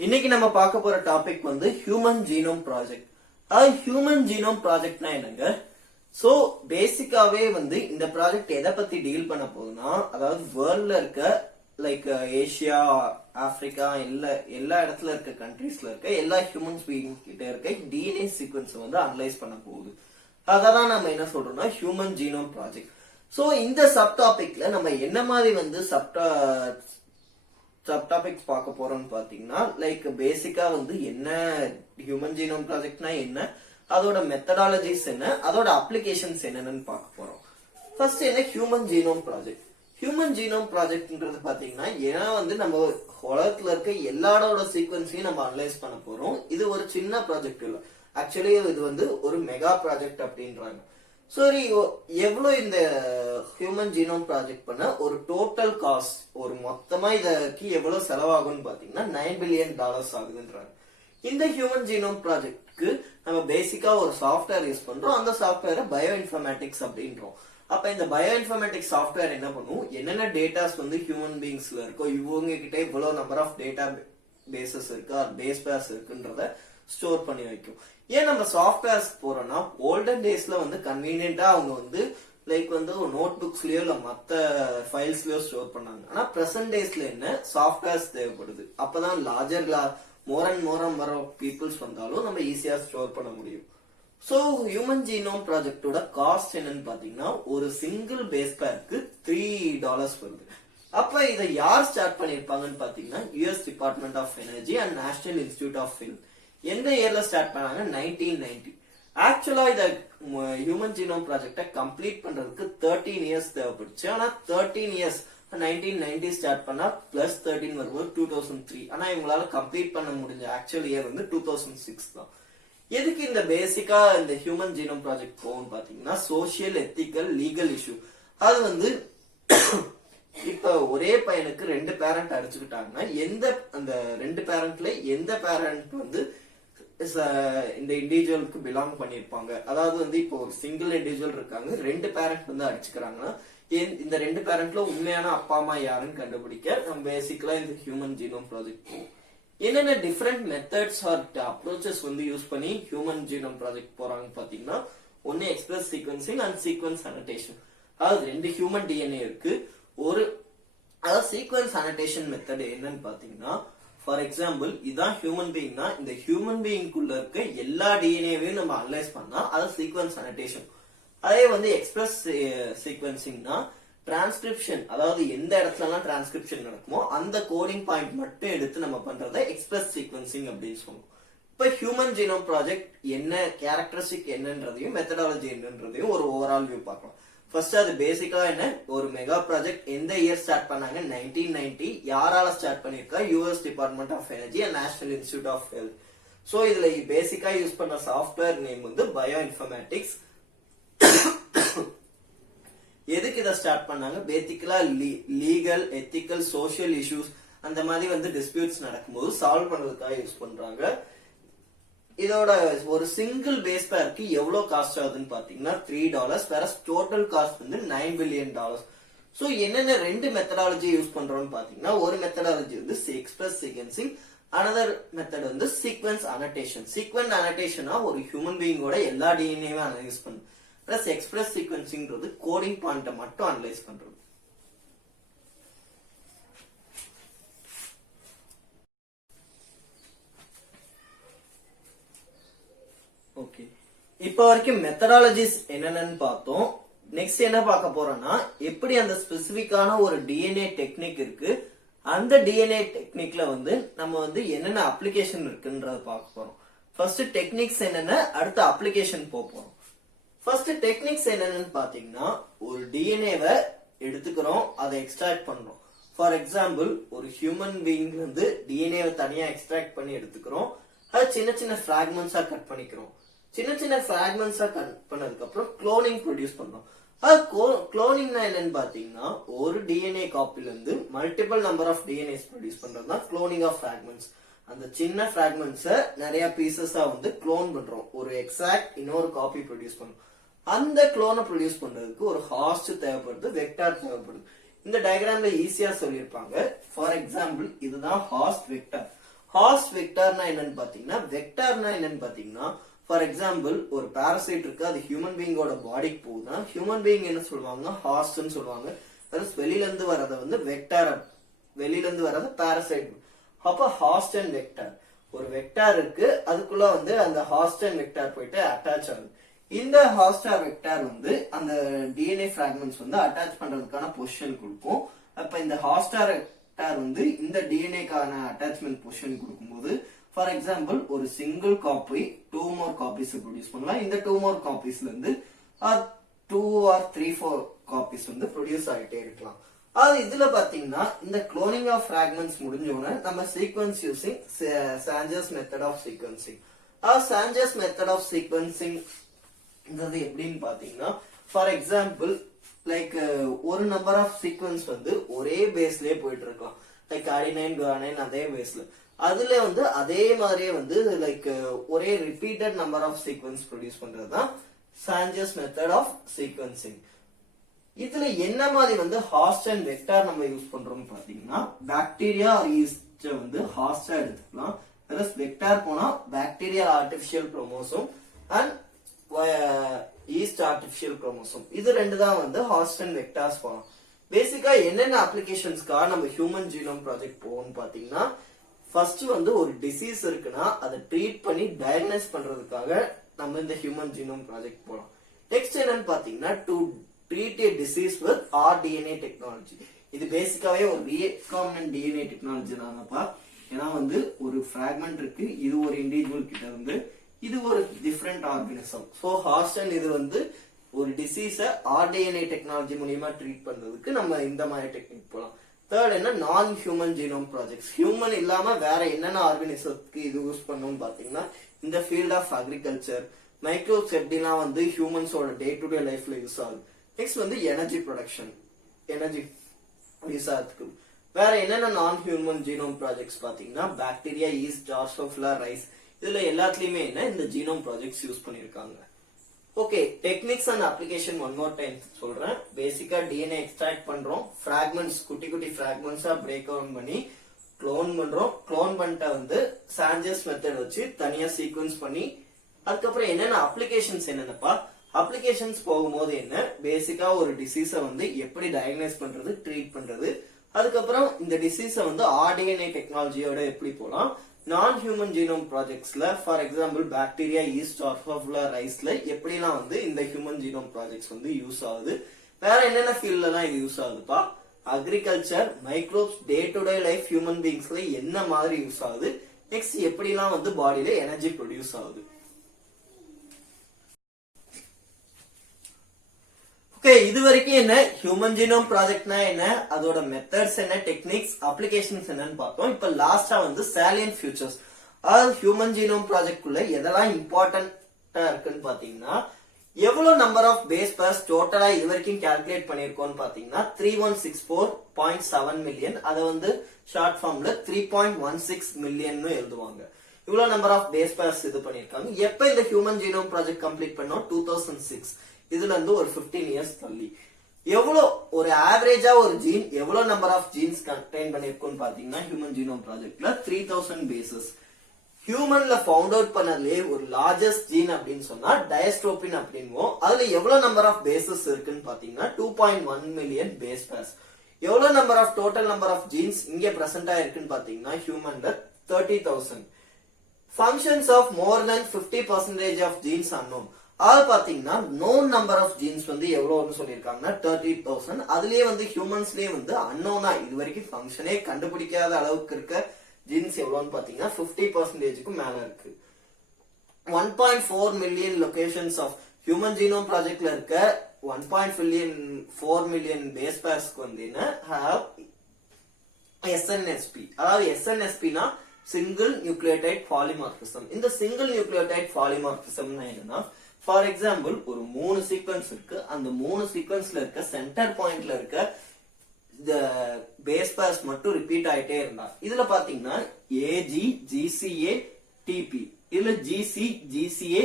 இன்னைக்கு நம்ம பார்க்க போற டாபிக் வந்து ஹியூமன் ஜீனோம் ப்ராஜெக்ட். அதாவது ஹியூமன் ஜீனோம் ப்ராஜெக்ட்னா என்னங்க? சோ பேசிக்காவே வந்து இந்த ப்ராஜெக்ட் எதை பத்தி டீல் பண்ண போகுதுன்னா, அதாவது வேர்ல்ட்ல இருக்க லைக் ஏசியா, ஆப்பிரிக்கா எல்லா இடத்துல இருக்க கண்ட்ரீஸ்ல இருக்க எல்லா ஹியூமன்ஸ் பீயிங் கிட்ட இருக்க டிஎன்ஏ சீக்வன்ஸ் வந்து அனலைஸ் பண்ண போகுது. அதான் நம்ம என்ன சொல்றோம்னா ஹியூமன் ஜீனோம் ப்ராஜெக்ட். சோ இந்த சப் டாபிக்ல நம்ம என்ன மாதிரி வந்து சப் டாபிக்ஸ் பார்க்க போறோம்னு பாத்தீங்கன்னா, லைக் பேசிக்கா வந்து என்ன ஹியூமன் ஜீனோம் ப்ராஜெக்ட்னா என்ன, அதோட மெத்தடாலஜிஸ் என்ன, அதோட அப்ளிகேஷன்ஸ் என்னன்னு பார்க்க போறோம். ஃபர்ஸ்ட் என்ன human genome project. Human genome ப்ராஜெக்ட்ன்றது பாத்தீங்கன்னா, ஏன்னா வந்து நம்ம உலகத்துல இருக்க எல்லாரோட சீக்வன்ஸையும் நம்ம அனலைஸ் பண்ண போறோம். இது ஒரு சின்ன ப்ராஜெக்ட் இல்ல, ஆக்சுவலி இது வந்து ஒரு மெகா ப்ராஜெக்ட் அப்படின்றாங்க. சரி, எவ்வளவு இந்த ஹியூமன் ஜீனோம் ப்ராஜெக்ட் பண்ண ஒரு டோட்டல் காஸ்ட், ஒரு மொத்தமா இதற்கு எவ்வளவு செலவாகும்னு பாத்தீங்கன்னா $9 பில்லியன் ஆகுதுன்றாங்க. இந்த ஹியூமன் ஜீனோம் ப்ராஜெக்ட்க்கு நம்ம பேசிக்கா ஒரு சாஃப்ட்வேர் யூஸ் பண்றோம். அந்த சாஃப்ட்வேரை பயோ இன்ஃபர்மேட்டிக்ஸ் அப்படின்றோம். அப்ப இந்த பயோ இன்ஃபர்மேட்டிக்ஸ் சாஃப்ட்வேர் என்ன பண்ணும், என்னென்ன டேட்டாஸ் வந்து ஹியூமன் பீயிங்ஸ்ல இருக்கோ, இவங்க கிட்ட இவ்வளவு நம்பர் ஆஃப் டேட்டா பேசஸ் இருக்கு, பேஸ் பேஸ் இருக்குன்றத ஸ்டோர் பண்ணி வைக்கும். ஏன் நம்ம சாஃப்ட்வேர்ஸ் போறோம்னா, ஓல்டன் டேஸ்ல வந்து கன்வீனியன்டா அவங்க வந்து லைக் வந்து நோட் புக்ஸ்லயோ இல்ல மத்த ஃபைல்ஸ்லயோ ஸ்டோர் பண்ணாங்க. ஆனா பிரசன்ட் டேஸ்ல என்ன சாஃப்ட்வேர்ஸ் தேவைப்படுது. அப்பதான் larger more and more peoples வந்தாலும் நம்ம ஈஸியா ஸ்டோர் பண்ண முடியும். சோ ஹியூமன் ஜீனோம் ப்ராஜெக்டோட காஸ்ட் என்னன்னு பாத்தீங்கன்னா, ஒரு சிங்கிள் பேஸ் பேருக்கு $3 வருது. அப்ப இதை யார் ஸ்டார்ட் பண்ணிருப்பாங்கன்னு பாத்தீங்கன்னா, US department of energy and national institute of health. எந்த இயர்ல ஸ்டார்ட் பண்ணாங்க? 1990. ஆக்சுவலா இத ஹியூமன் ஜீனோம் ப்ராஜெக்ட கம்ப்ளீட் பண்றதுக்கு 13 இயர்ஸ் தேவைப்படுச்சு. ஆனா 13 இயர்ஸ் 1990 ஸ்டார்ட் பண்ணா பிளஸ் 13 வரும்போது 2003. ஆனா இவங்களால கம்ப்ளீட் பண்ண முடிஞ்ச ஆக்சுவல் இயர் வந்து 2006 தான். எதுக்கு இந்த பேசிக்கா இந்த ஹியூமன் ஜீனோம் ப்ராஜெக்ட் போகும் பாத்தீங்கன்னா, சோசியல், எத்திக்கல், லீகல் இஷ்யூ. அது வந்து இப்ப ஒரே பையனுக்கு 2 பேரண்ட் அடிச்சுக்கிட்டாங்கன்னா, அந்த 2 பேரண்ட்ல எந்த பேரண்ட் வந்து இந்த இண்டிவிஜுவலுக்கு பிலாங் பண்ணிருப்பாங்க. அதாவது வந்து இப்போ ஒரு சிங்கிள் இண்டிவிஜுவல் இருக்காங்க, 2 பேரண்ட் வந்து அடிச்சுக்கிறாங்கன்னா, இந்த 2 பேரண்ட்ல உண்மையான அப்பா அம்மா யாருன்னு கண்டுபிடிக்க நம்ம பேசிக்கலா இந்த ஹியூமன் ஜீனோம் ப்ராஜெக்ட் போகும். என்னென்ன டிஃபரெண்ட் மெத்தட்ஸ் ஆர் அப்ரோச்சஸ் வந்து யூஸ் பண்ணி ஹியூமன் ஜீனோம் ப்ராஜெக்ட் போறாங்க பாத்தீங்கன்னா, ஒன்னு express sequencing and sequence annotation. அதாவது 2 ஹியூமன் டிஎன்ஏ இருக்கு. அதாவது சீக்வன்ஸ் அனோடேஷன் மெத்தட் என்னன்னு பாத்தீங்கன்னா, ஃபார் எக்ஸாம்பிள் இதான் ஹியூமன் பீயிங் தான், இந்த ஹியூமன் பீயிங்குள்ள இருக்க எல்லா டிஎன்ஏவையும் நம்ம அனலைஸ் பண்ணா அது சீக்வன்ஸ் அனோடேஷன். அதே வந்து எக்ஸ்பிரஸ் சீக்வன்சிங்னா டிரான்ஸ்கிரிப்ஷன், அதாவது எந்த இடத்துலலாம் டிரான்ஸ்கிரிப்ஷன் நடக்குமோ அந்த கோடிங் பாயிண்ட் மட்டும் எடுத்து நம்ம பண்றதை எக்ஸ்பிரஸ் சீக்வன்சிங் அப்படின்னு சொல்லுவோம். இப்ப ஹியூமன் ஜீனோம் ப்ராஜெக்ட் என்ன கேரக்டரிஸ்டிக் என்னன்றதையும் மெத்தடாலஜி என்னன்றதையும் ஒரு ஓவரால் வியூ பார்க்கலாம். ஃபர்ஸ்ட் அது பேசிக்கா என்ன, ஒரு மெகா ப்ராஜெக்ட் எந்த இயர் ஸ்டார்ட் பண்ணாங்க? 1990. யாரால ஸ்டார்ட் பண்ணிருக்கா? US department of energy and national institute of health. So இதுல பேசிக்கா யூஸ் பண்ண சாஃப்ட்வேர் நேம் வந்து பயோ இன்ஃபர்மேட்டிக்ஸ். எதுக்கு இதை ஸ்டார்ட் பண்ணாங்க? பேசிக்கலா லீகல், எத்திக்கல், சோசியல் இஷ்யூஸ் அந்த மாதிரி வந்து டிஸ்பியூட்ஸ் நடக்கும்போது சால்வ் பண்றதுக்காக யூஸ் பண்றாங்க. இதோட ஒரு சிங்கிள் பேஸ் பேருக்கு எவ்வளவு காஸ்ட் ஆகுதுன்னு பாத்தீங்கன்னா $3, வேற டோட்டல் காஸ்ட் வந்து $9 பில்லியன். சோ என்னென்ன 2 மெத்தடாலஜி யூஸ் பண்றோம்னு பாத்தீங்கன்னா, ஒரு மெத்தடாலஜி வந்து எக்ஸ்பிரஸ் சீக்வன்சிங், அனதர் மெத்தட் வந்து சீக்வன்ஸ் அனோடேஷன். சீக்வன்ஸ் அனோடேஷனா ஒரு ஹியூமன் பீயிங்கோட எல்லா டிஎன்ஏவும் அனலைஸ் பண்ணும். பிளஸ் எக்ஸ்பிரஸ் சீக்வன்சிங்கிறது கோடிங் பாயிண்ட மட்டும் அனலைஸ் பண்றது. ஓகே, இப்ப வரைக்கும் மெத்தடாலஜிஸ் என்னென்னு பார்த்தோம். நெக்ஸ்ட் என்ன பார்க்க போறோம்னா, எப்படி அந்த ஸ்பெசிபிக்கான ஒரு டிஎன்ஏ டெக்னிக் இருக்கு, அந்த டிஎன்ஏ டெக்னிக்ல வந்து நம்ம வந்து என்னென்ன அப்ளிகேஷன் இருக்குன்றத பார்க்க போறோம். ஃபர்ஸ்ட் டெக்னிக்ஸ் என்னென்ன, அடுத்த அப்ளிகேஷன் போறோம். ஃபர்ஸ்ட் டெக்னிக்ஸ் என்னன்னு பாத்தீங்கன்னா, ஒரு டிஎன்ஏவை எடுத்துக்கிறோம், அதை எக்ஸ்ட்ராக்ட் பண்றோம். ஃபார் எக்ஸாம்பிள் ஒரு ஹியூமன் பீயிங் வந்து டிஎன்ஏவை தனியா எக்ஸ்ட்ராக்ட் பண்ணி எடுத்துக்கிறோம். அது சின்ன சின்ன பிராக்மெண்ட்ஸா கட் பண்ணிக்கிறோம். சின்ன சின்ன பிராக்மெண்ட்ஸா கட் பண்ணதுக்கு அப்புறம் குளோனிங் ப்ரொடியூஸ் பண்றோம். குளோனிங்னா என்னன்னு பாத்தீங்கன்னா, ஒரு டிஎன்ஏ காப்பில இருந்து multiple number of DNAs produce பண்றதுதான் குளோனிங் ஆஃப் பிராக்மெண்ட்ஸ். அந்த சின்ன பிராக்மெண்ட்ஸ நிறைய பீசஸா வந்து குளோன் பண்றோம். ஒரு எக்ஸாக்ட் இன்னொரு காப்பி ப்ரொடியூஸ் பண்றோம். அந்த குளோனை ப்ரொடியூஸ் பண்றதுக்கு ஒரு ஹாஸ்ட் தேவைப்படுது, வெக்டார் தேவைப்படுது. இந்த டயக்ராம்ல ஈஸியா சொல்லியிருப்பாங்க. ஃபார் எக்ஸாம்பிள் இதுதான் ஹாஸ்ட் வெக்டார். ஹார்ஸ் வெக்டார்னா என்னன்னு பாத்தீங்கன்னா, வெக்டார்னா என்னன்னு பாத்தீங்கன்னா, ஃபார் எக்ஸாம்பிள் ஒரு பாராசைட் இருக்கு, அது ஹியூமன் பீயிங்கோட பாடிக்கு போகுதுன்னா ஹியூமன் பீயிங் என்ன சொல்லுவாங்க, ஹார்ஸ்ன்னு சொல்லுவாங்க. வெளியில இருந்து வரத வந்து வெக்டார், வெளியில இருந்து வரத பாராசைட். அப்ப ஹார்ஸ்ட் அண்ட் வெக்டார், ஒரு வெக்டார் இருக்கு, அதுக்குள்ள வந்து அந்த ஹார்ஸ்ட் அண்ட் வெக்டார் போயிட்டு அட்டாச் ஆகுது. இந்த ஹார்ஸ்ட் ஆர் வெக்டார் வந்து அந்த டிஎன்ஏ பிராக்மெண்ட்ஸ் வந்து அட்டாச் பண்றதுக்கான பொசிஷன் கொடுக்கும். அப்ப இந்த ஹார்ஸ்ட் ஆர் வெக்டார் வந்து இந்த டிஎன்ஏக்கான அட்டாச்மெண்ட் பொசிஷன் கொடுக்கும்போது, ஃபார் எக்ஸாம்பிள் ஒரு single copy 2 more copies produce பண்ணலாம். இந்த 2 more காப்பீஸ்ல இருந்து 2 or 3, 4 காப்பீஸ் வந்து ப்ரொடியூஸ் ஆகிட்டே இருக்கலாம். அது இதுல பாத்தீங்கன்னா இந்த குளோனிங் ஆஃப் பிராக்மெண்ட்ஸ் முடிஞ்சோடனே நம்ம sequence using Sanger's method of sequencing. Sanger's method of sequencing எப்படின்னு பாத்தீங்கன்னா, ஃபார் எக்ஸாம்பிள் லைக் ஒரு நம்பர் ஆஃப் சீக்வன்ஸ் வந்து ஒரே பேஸ்லயே போயிட்டு இருக்கலாம். லைக் அடினைன் குவானைன் அதே பேஸ்ல, அதுல வந்து அதே மாதிரியே வந்து லைக் ஒரே repeated number of sequence produce பண்றதுதான் சாஞ்சர்ஸ் மெத்தட் ஆஃப் சீக்வன்சிங். இதுல என்ன மாதிரி வந்து ஹார்ஸ்ட் அண்ட் வெக்டார் நம்ம யூஸ் பண்றோம்னு பாத்தீங்கன்னா, பாக்டீரியா ஈஸ்ட் வந்து ஹார்ஸ்டா எடுத்துக்கலாம். வெக்டார் போனா bacteria artificial chromosome and yeast artificial chromosome, இது ரெண்டு தான் வந்து ஹார்ஸ்ட் அண்ட் வெக்டார்ஸ் போகலாம். பேசிக்கா என்னென்ன அப்ளிகேஷன்ஸ்க்காக நம்ம ஹியூமன் ஜீனோம் ப்ராஜெக்ட் போவோம்னு பாத்தீங்கன்னா, ஃபர்ஸ்ட் வந்து ஒரு டிசீஸ் இருக்குன்னா அதை ட்ரீட் பண்ணி டயக்னைஸ் பண்றதுக்காக நம்ம இந்த ஹியூமன் ஜீனோம் ப்ராஜெக்ட் போலாம். நெக்ஸ்ட் என்னன்னு பாத்தீங்கன்னா, to treat A disease with rDNA technology. இது பேசிக்காவே ஒரு ரீகாம்பினன்ட் டிஎன்ஏ டெக்னாலஜி தானப்பா. ஏன்னா வந்து ஒரு பிராக்மெண்ட் இருக்கு, இது ஒரு இண்டிவிஜுவல் கிட்ட இருந்து, இது ஒரு டிஃபரெண்ட் ஆர்கானிசம். சோ ஹார்ஸ்டன் இது வந்து ஒரு டிசீஸ rDNA டெக்னாலஜி மூலமா ட்ரீட் பண்றதுக்கு நம்ம இந்த மாதிரி டெக்னிக் போலாம். தேர்ட் என்ன, நான் ஹியூமன் ஜீனோம் ப்ராஜெக்ட்ஸ். ஹியூமன் இல்லாம வேற என்னென்ன ஆர்கானிசத்துக்கு இது யூஸ் பண்ணணும்னு பாத்தீங்கன்னா, இந்த ஃபீல்ட் ஆஃப் அக்ரிகல்ச்சர், மைக்ரோப்ஸ் எப்படிலாம் வந்து ஹியூமன்ஸோட டே டு டே லைஃப்ல யூஸ் ஆகுது. நெக்ஸ்ட் வந்து எனர்ஜி ப்ரொடக்ஷன், எனர்ஜி யூஸ் ஆகுதுக்கு வேற என்னென்ன நான் ஹியூமன் ஜீனோம் ப்ராஜெக்ட்ஸ் பாத்தீங்கன்னா, பாக்டீரியா, ஈஸ்ட், ட்ரோசோபிலா, ரைஸ், இதுல எல்லாத்துலயுமே என்ன இந்த ஜீனோம் ப்ராஜெக்ட்ஸ் யூஸ் பண்ணிருக்காங்க. Okay, techniques and application one more time சொல்றேன். பேசிக்கா டிஎன்ஏ எக்ஸ்ட்ராக்ட் பண்றோம், பிராக்மெண்ட்ஸ் குட்டி குட்டி பிராக்மெண்ட்ஸா பிரேக் டவுன் பண்ணி க்ளோன் பண்றோம். க்ளோன் பண்ணிட்ட வந்து சாஞ்சர்ஸ் மெத்தட் வச்சு தனியா சீக்வன்ஸ் பண்ணி, அதுக்கப்புறம் என்னென்ன அப்ளிகேஷன்ஸ் என்னென்னப்பா, அப்ளிகேஷன்ஸ் போகும்போது என்ன, பேசிக்கா ஒரு டிசீஸ வந்து எப்படி டயக்னைஸ் பண்றது, ட்ரீட் பண்றது, அதுக்கப்புறம் இந்த டிசீஸ வந்து rDNA டெக்னாலஜியோட எப்படி போலாம். நான் ஹியூமன் ஜீனோம் ப்ராஜெக்ட்ஸ்ல for example bacteria, yeast, drosophila, ரைஸ்ல எப்படிலாம் வந்து இந்த ஹியூமன் ஜீனோம் ப்ராஜெக்ட்ஸ் வந்து யூஸ் ஆகுது. வேற என்னென்ன ஃபீல்ட்ல தான் இது யூஸ் ஆகுதுப்பா, agriculture, microbes, day to day life human பீயிங்ஸ்ல என்ன மாதிரி யூஸ் ஆகுது, நெக்ஸ்ட் எப்படிலாம் வந்து பாடியில எனர்ஜி ப்ரொடியூஸ் ஆகுது. ஓகே, இது வரைக்கும் என்ன ஹியூமன் ஜீனோம் ப்ராஜெக்ட்னா என்ன, அதோட மெத்தட்ஸ் என்ன, டெக்னிக்ஸ், அப்ளிகேஷன்ஸ் என்னன்னு பார்த்தோம். இப்ப லாஸ்டா வந்து சாலியன்ட் ஃபியூச்சர்ஸ், அதாவது ஹியூமன் ஜீனோம் ப்ராஜெக்ட் குள்ள எதெல்லாம் இம்பார்ட்டன்டா இருக்குன்னு பாத்தீங்கன்னா, எவ்வளவு நம்பர் ஆஃப் பேஸ் பேர்ஸ் டோட்டலா இது வரைக்கும் கால்குலேட் பண்ணிருக்கோம்னு பாத்தீங்கன்னா 3164.7 மில்லியன். அதை வந்து ஷார்ட் ஃபார்ம்ல 3.16 மில்லியன் எழுதுவாங்க. இவ்வளவு நம்பர் ஆஃப் பேஸ் பேர்ஸ் இது பண்ணிருக்காங்க. எப்ப இந்த ஹியூமன் ஜீனோம் ப்ராஜெக்ட் கம்ப்ளீட் பண்ணோம், 2006. இதுல இருந்து ஒரு 15 இயர்ஸ் தள்ளி எவ்வளவு ஒரு ஆவரேஜா ஒரு ஜீன் எவ்வளவு நம்பர் ஆஃப் ஜீன்ஸ் கண்டெயின் பண்ணிருக்கும்னு பாத்தீங்கன்னா, ஹியூமன் ஜீனோம் ப்ராஜெக்ட்ல 3000 பேசஸ். ஹியூமன்ல ஃபவுண்ட் அவுட் பண்ணதுலயே ஒரு லார்ஜஸ்ட் ஜீன் அப்படின்னு சொன்னா டயஸ்ட்ரோபின் அப்படின்வோம். அதுல எவ்வளவு நம்பர் ஆஃப் பேசஸ் இருக்குன்னு பாத்தீங்கன்னா 2.1 மில்லியன் பேஸ் பேர்ஸ். எவ்வளவு number of total number of genes இங்க பிரசன்ட் ஆயிருக்குன்னு பாத்தீங்கன்னா, ஹியூமன்ல 30,000. Functions of more then 50% of genes unknown. அது பாத்தீங்கன்னா நோன் நம்பர் ஆஃப் ஜீன்ஸ் வந்து எவ்வளவுன்னு சொல்லியிருக்காங்கன்னா 30,000. அதுலயே வந்து ஹியூமன்ஸ்லயே வந்து அன்னோனா இது வரைக்கும் ஃபங்க்ஷனே கண்டுபிடிக்காத அளவுக்கு இருக்க ஜீன்ஸ் எவ்வளவுன்னு பாத்தீங்கன்னா 50%க்கு மேல இருக்கு. 1.4 million locations of human genome ப்ராஜெக்ட்ல இருக்க 1.4 மில்லியன் பேஸ் பேர்ஸ்க்கு வந்து என்ன ஹேவ் SNSP. அதாவது SNSPனா சிங்கிள் நியூக்ளியோடைட் பாலிமார்பிசம். இந்த சிங்கிள் நியூக்ளியோடைட் பாலிமார்பிசம்னா என்னன்னா, ஃபார் எக்ஸாம்பிள் ஒரு 3 சீக்வன்ஸ் இருக்கு, அந்த 3 சீக்வன்ஸ்ல இருக்க சென்டர் பாயிண்ட்ல இருக்க இந்த பேஸ் பேர்ஸ் மட்டும் ரிப்பீட் ஆயிட்டே இருந்தா, இதுல பாத்தீங்கன்னா AG, GCA, TP, இதுல GC, GCA,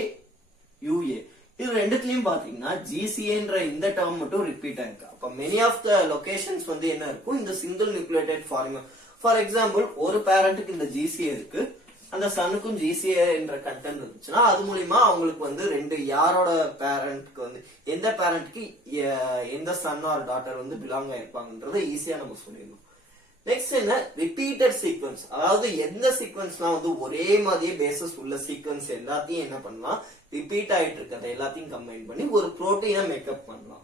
UA, இது ரெண்டுத்துலயும் பாத்தீங்கன்னா GCAன்ற இந்த டேர்ம் மட்டும் ரிப்பீட் ஆயிருக்கு. அப்ப மெனி ஆஃப் த லொகேஷன்ஸ் வந்து என்ன இருக்கும், இந்த சிங்கிள் நியூக்ளியோடைட் ஃபார் எக்ஸாம்பிள் ஒரு பேரண்ட்டுக்கு இந்த ஜிசிஏ இருக்கு, அந்த சனுக்கும் ஜிசிஏ என்ற கண்டென்ட் இருந்துச்சுன்னா அது மூலியமா அவங்களுக்கு வந்து ரெண்டு யாரோட பேரண்ட்க்கு வந்து எந்த பேரண்ட்க்கு எந்த சன் ஆர் டாட்டர் வந்து பிலாங் ஆயிருப்பாங்கன்றத ஈஸியா நம்ம சொல்லிடணும். நெக்ஸ்ட் என்ன, ரிப்பீட்டட் சீக்வன்ஸ், அதாவது எந்த சீக்வன்ஸ்லாம் வந்து ஒரே மாதிரியே பேசஸ் உள்ள சீக்வன்ஸ் எல்லாத்தையும் என்ன பண்ணலாம், ரிப்பீட் ஆயிட்டு இருக்கிறத எல்லாத்தையும் கம்பைன் பண்ணி ஒரு புரோட்டீனை மேக்கப் பண்ணலாம்.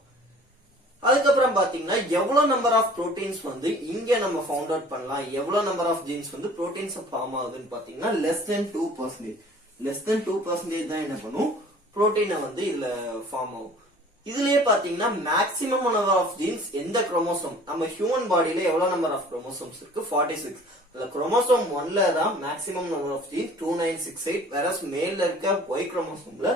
அதுக்கப்புறம் பாத்தீங்கன்னா எவ்வளவு நம்பர் ஆஃப் புரோட்டீன்ஸ் வந்து இங்க நம்ம ஃபவுண்ட் அவுட் பண்ணலாம், எவ்வளவு நம்பர் ஆஃப் ஜீன்ஸ் வந்து புரோட்டீன்ஸ் ஃபார்ம் ஆகுதுன்னு பாத்தீங்கன்னா less than 2% தான் என்ன பண்ணும், புரோட்டீனை வந்து இதுல ஃபார்ம் ஆகும். இதுலயே பாத்தீங்கன்னா மேக்ஸிமம் நம்பர் ஆஃப் ஜீன்ஸ் எந்த குரோமோசோம், நம்ம ஹியூமன் பாடியில எவ்வளவு நம்பர் ஆஃப் குரோமோசோம்ஸ் இருக்கு, 46. அதுல குரோமோசோம் 1ல தான் மேக்ஸிமம் நம்பர் ஆஃப் ஜீன்ஸ் 2968, வேறஸ் மேல்ல இருக்க ஒய் குரோமோசோம்ல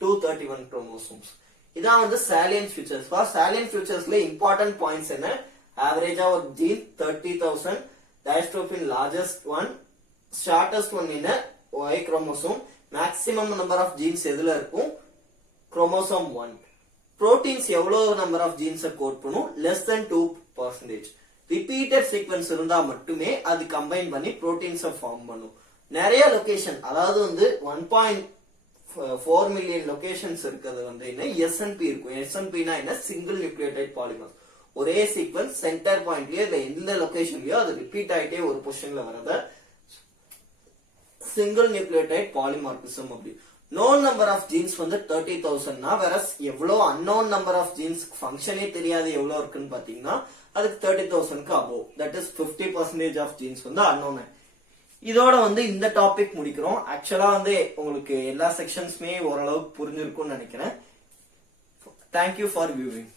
231 குரோமோசோம்ஸ். இதான் வந்து salient features. For salient featuresல important points என்ன, average of gene 30,000, dystrophin largest one, shortest one என்ன Y chromosome, maximum number of genes எதுல இருக்கும், chromosome 1. proteins எவ்வளவு number of genes கோட் பண்ணும், less than 2%. repeated sequence இருந்தா மட்டுமே அது கம்பைன் பண்ணி proteins ஃபார்ம் பண்ணும். நிறைய லொகேஷன், அதாவது வந்து 1.4 மில்லியன் லொகேஷன்ஸ் இருக்கிறது வந்து என்ன SNP இருக்கும். SNP னா என்ன, சிங்கிள் நியூக்ளியோடைட் பாலிமர். ஒரே சீக்வன்ஸ் சென்டர் பாயிண்ட்லயே இல்ல எந்த லொகேஷன்லயோ அது ரிப்பீட் ஆயிட்டே ஒரு பொசிஷன்ல வரத சிங்கிள் நியூக்ளியோடைட் பாலிமார்பிசம். அப்படி நோன் நம்பர் ஆஃப் ஜீன்ஸ் வந்து 30,000னா வேற எவ்வளவு அன்னோன் நம்பர் ஆஃப் ஜீன்ஸ் ஃபங்க்ஷனே தெரியாது எவ்வளவு இருக்குன்னு பாத்தீங்கன்னா அதுக்கு 30,000க்கு above, that is 50% of genes வந்து அன்னோன். இதோட வந்து இந்த டாபிக் முடிக்கிறோம். ஆக்சுவலா வந்து உங்களுக்கு எல்லா செக்ஷன்ஸ்மே ஓரளவுக்கு புரிஞ்சிருக்கும்னு நினைக்கிறேன். Thank you for viewing.